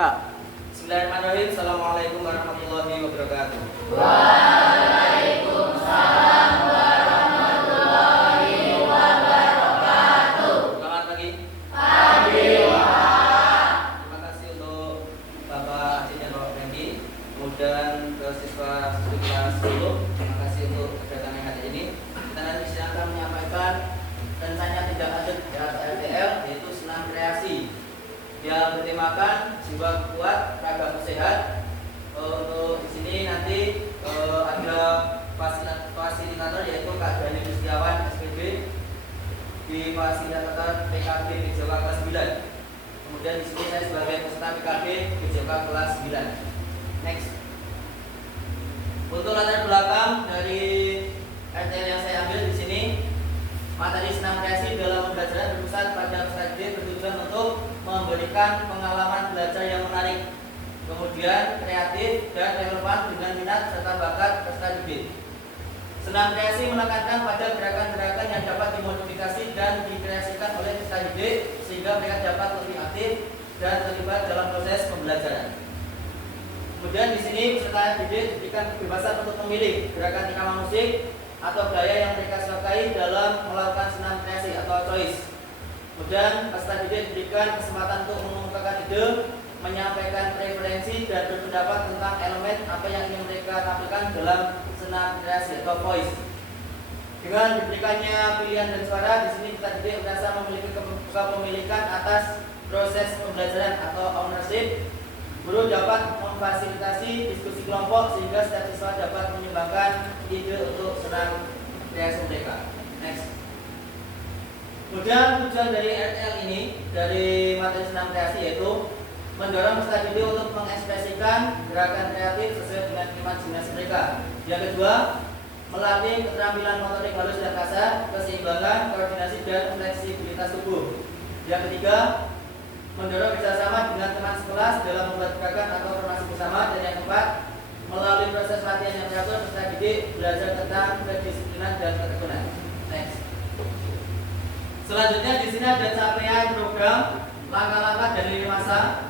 Ya. Bismillahirrahmanirrahim. Assalamualaikum warahmatullahi wabarakatuh. Waalaikumsalam warahmatullahi wabarakatuh. Selamat pagi. Pagi, Pak. Terima kasih untuk Bapak Aceh dan Bapak Franky. Kemudian ke siswa-siswi kelas 10. Terima kasih untuk kedatangan hari ini. Kita nanti sedang akan menyampaikan rencana tindak lanjut RTL, yaitu senam kreasi yang bertemakan jiwa kuat, raga sehat. Untuk di sini nanti ada fasilitator yaitu Kak Dani Setiawan SPB di fasilitator PKB PJK kelas 9. Kemudian di sini saya sebagai peserta PKB PJK kelas 9. Next. Untuk latar belakang dari RTL yang saya ambil di sini, materi senam kreasi dalam pembelajaran berpusat pada peserta didik bertujuan untuk memberikan pengalaman belajar yang menarik, kemudian kreatif dan relevan dengan minat serta bakat peserta didik. Senam kreasi menekankan pada gerakan-gerakan yang dapat dimodifikasi dan dikreasikan oleh peserta didik sehingga mereka dapat lebih aktif dan terlibat dalam proses pembelajaran. Kemudian di sini peserta didik diberikan kebebasan untuk memilih gerakan irama musik atau gaya yang mereka sukai dalam melakukan senam kreasi atau choice. Kemudian peserta didik diberikan kesempatan untuk mengemukakan ide, menyampaikan preferensi dan berpendapat tentang elemen apa yang ingin mereka tampilkan dalam senam kreasi atau voice. Dengan diberikannya pilihan dan suara, di sini peserta didik merasa memiliki kepemilikan atas proses pembelajaran atau ownership. Guru dapat memfasilitasi diskusi kelompok sehingga setiap siswa dapat menyumbangkan ide untuk senam kreasi mereka. Next. Kemudian tujuan dari RTL ini, dari materi senam kreasi, yaitu mendorong peserta didik untuk mengekspresikan gerakan kreatif sesuai dengan imajinasi mereka. Yang kedua, melatih keterampilan motorik halus dan kasar, keseimbangan, koordinasi dan fleksibilitas tubuh. Yang ketiga, mendorong kerjasama dengan teman sekelas dalam membuat gerakan atau formasi bersama. Dan yang keempat, melalui proses latihan yang teratur, peserta didik belajar tentang kedisiplinan dan ketekunan. Next. Selanjutnya di sini ada capaian program, langkah-langkah dan lini masa.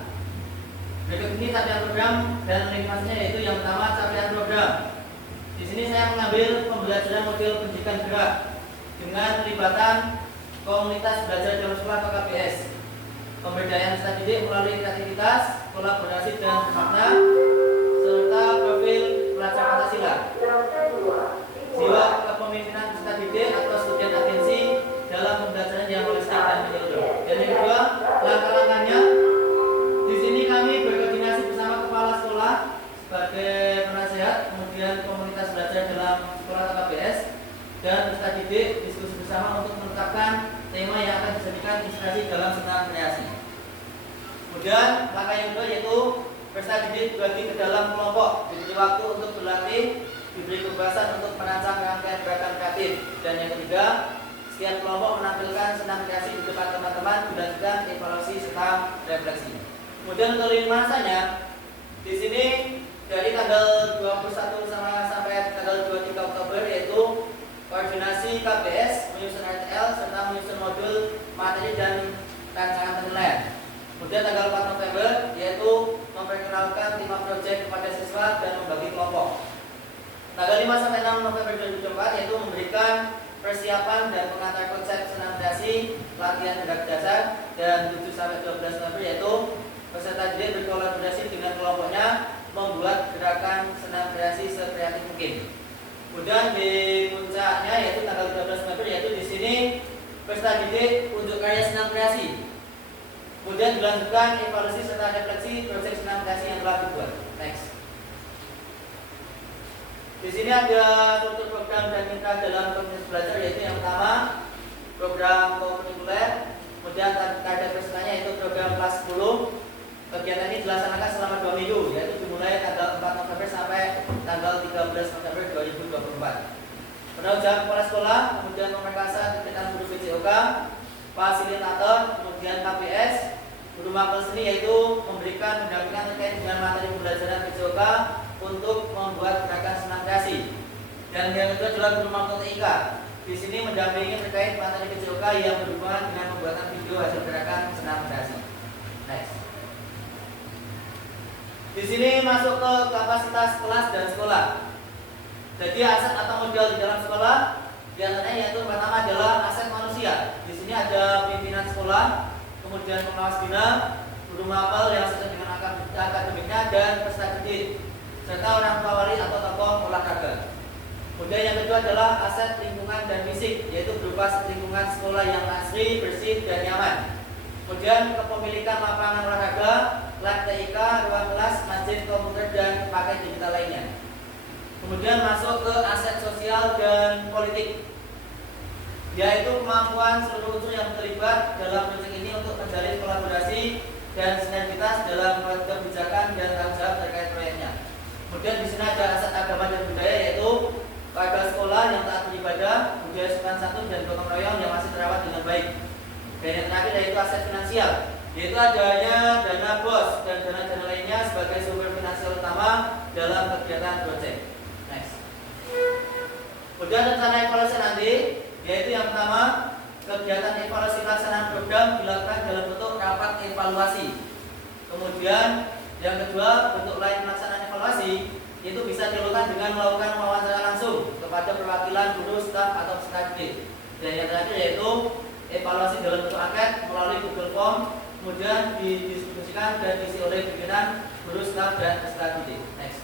Berikut ini capaian program dan lini masanya, yaitu yang pertama capaian program. Di sini saya mengambil pembelajaran model pendidikan gerak dengan pelibatan komunitas belajar dalam sekolah atau KBS. Pemberdayaan peserta didik melalui kreativitas, kolaborasi dan makna, serta profil pelajar Pancasila. Jiwa kepemimpinan peserta didik atau student agency dalam pembelajaran yang holistik dan menyeluruh. Dan yang kedua, langkah-langkahnya. Di sini kami berkoordinasi bersama kepala sekolah sebagai penasehat, kemudian komunitas belajar dalam sekolah atau KBS, dan peserta didik diskusi bersama untuk menetapkan tema yang akan dijadikan inspirasi dalam senam kreasi. Kemudian langkah yang kedua yaitu peserta didik dibagi ke dalam kelompok, diberi waktu untuk berlatih, diberi kebebasan untuk merancang rangkaian gerakan kreatif. Dan yang ketiga, setiap kelompok menampilkan senam kreasi di depan teman-teman, dilakukan evaluasi serta refleksi. Kemudian untuk lini masanya, di sini dari tanggal 21 sampai tanggal 23 Oktober yaitu koordinasi KBS, menyusun RTL serta menyusun modul materi dan rancangan penilaian. Kemudian tanggal 4 November yaitu memperkenalkan 5 proyek kepada siswa dan membagi kelompok. Tanggal 5 sampai 6 November 2024 yaitu memberikan persiapan dan pengantar konsep senam kreasi, latihan gerak dasar. Dan 7 sampai 12 November yaitu peserta didik berkolaborasi dengan kelompoknya membuat gerakan senam kreasi sekreatif mungkin. Kemudian di puncaknya yaitu tanggal 13 November yaitu di sini peserta didik unjuk karya senam kreasi. Kemudian dilanjutkan evaluasi serta refleksi proyek senam kreasi yang telah dibuat. Next. Di sini ada struktur program dan mitra dalam komunitas belajar, yaitu yang pertama program kokurikuler, kemudian target pesertanya yaitu program kelas 10. Kegiatan ini dilaksanakan selama 2 minggu, yaitu dimulai tanggal 4 November sampai tanggal 13 November 2024. Penanggung jawab kepala sekolah, kemudian pemerkasa kegiatan guru PJOK, fasilitator, kemudian KBS, guru mapel seni, yaitu memberikan pendampingan terkait dengan materi pembelajaran PJOK untuk membuat gerakan senam kreasi. Dan yang kedua adalah guru mapel TIK. Di sini mendampingi terkait materi PJOK yang berhubungan dengan pembuatan video hasil gerakan senam kreasi. Next. Di sini masuk ke kapasitas kelas dan sekolah. Jadi aset atau modal di dalam sekolah diantaranya yaitu pertama adalah aset manusia. Di sini ada pimpinan sekolah, kemudian pengawas bina, guru mapel yang sesuai dengan akademiknya dan peserta didik, serta orang tua wali atau tokoh olahraga. Kemudian yang kedua adalah aset lingkungan dan fisik, yaitu berupa lingkungan sekolah yang asri, bersih, dan nyaman. Kemudian kepemilikan lapangan olahraga, lab TIK, ruang kelas, masjid, komputer, dan paket digital lainnya. Kemudian masuk ke aset sosial dan politik, yaitu kemampuan seluruh unsur yang terlibat dalam proyek ini untuk menjalin kolaborasi dan sinergitas dalam kebijakan dan tanggung jawab terkait proyeknya. Kemudian di sini ada aset agama dan budaya, yaitu warga sekolah yang taat beribadah, budaya sopan santun dan gotong royong yang masih terawat dengan baik. Dan yang terakhir yaitu aset finansial, yaitu adanya dana BOS dan dana-dana lainnya sebagai sumber finansial utama dalam kegiatan proyek. Next. Kemudian rencana evaluasi nanti, yaitu yang pertama kegiatan evaluasi pelaksanaan program dilakukan dalam bentuk rapat evaluasi. Kemudian yang kedua, bentuk lain pelaksanaan evaluasi itu bisa dilakukan dengan melakukan wawancara langsung kepada perwakilan guru, staf atau peserta didik. Dan yang terakhir yaitu evaluasi dalam bentuk angket melalui Google Form, kemudian didistribusikan dan diisi oleh pimpinan, guru, staf dan peserta didik. Next.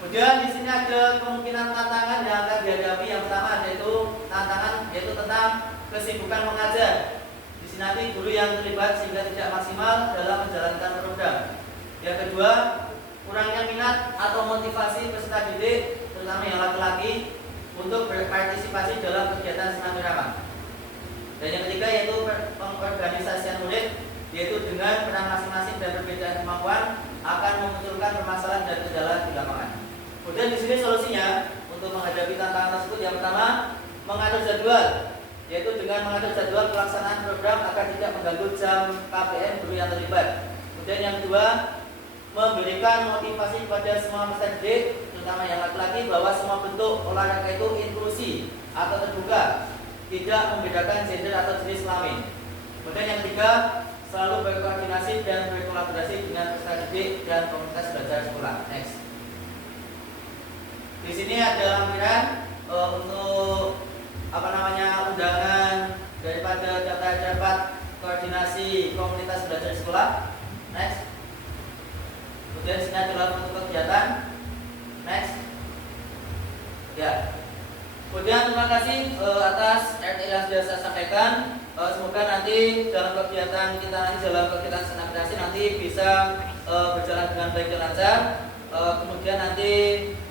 Kemudian di sini ada kemungkinan tantangan yang akan dihadapi. Yang pertama yaitu tantangan yaitu tentang kesibukan mengajar. Di sini nanti guru yang terlibat sehingga tidak maksimal dalam menjalankan program. Yang kedua, kurangnya minat atau motivasi peserta didik, terutama yang laki-laki, untuk berpartisipasi dalam kegiatan senam irama. Dan yang ketiga yaitu pengorganisasian murid, yaitu dengan peran masing-masing dan perbedaan kemampuan akan memunculkan permasalahan dan kendala di lapangan. Kemudian di sini solusinya untuk menghadapi tantangan tersebut, yang pertama mengatur jadwal, yaitu dengan mengatur jadwal pelaksanaan program agar tidak mengganggu jam KPM guru yang terlibat. Kemudian yang kedua, memberikan motivasi kepada semua peserta didik, terutama yang laki-laki, bahwa semua bentuk olahraga itu inklusi atau terbuka, tidak membedakan gender atau jenis kelamin. Kemudian yang ketiga, selalu berkoordinasi dan berkolaborasi dengan peserta didik dan komunitas belajar sekolah. Next. Di sini ada lampiran untuk undangan daripada daftar rapat koordinasi komunitas belajar sekolah. Next. Kemudian di sini adalah untuk kegiatan. Next. Ya. Kemudian terima kasih atas RT yang sudah saya sampaikan. Semoga nanti dalam kegiatan kita dalam kegiatan senapitasi nanti bisa berjalan dengan baik dan lancar. Kemudian nanti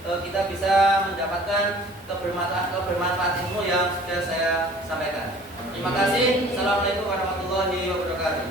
kita bisa mendapatkan kebermanfaat ilmu yang sudah saya sampaikan. Terima kasih. Assalamualaikum warahmatullahi wabarakatuh.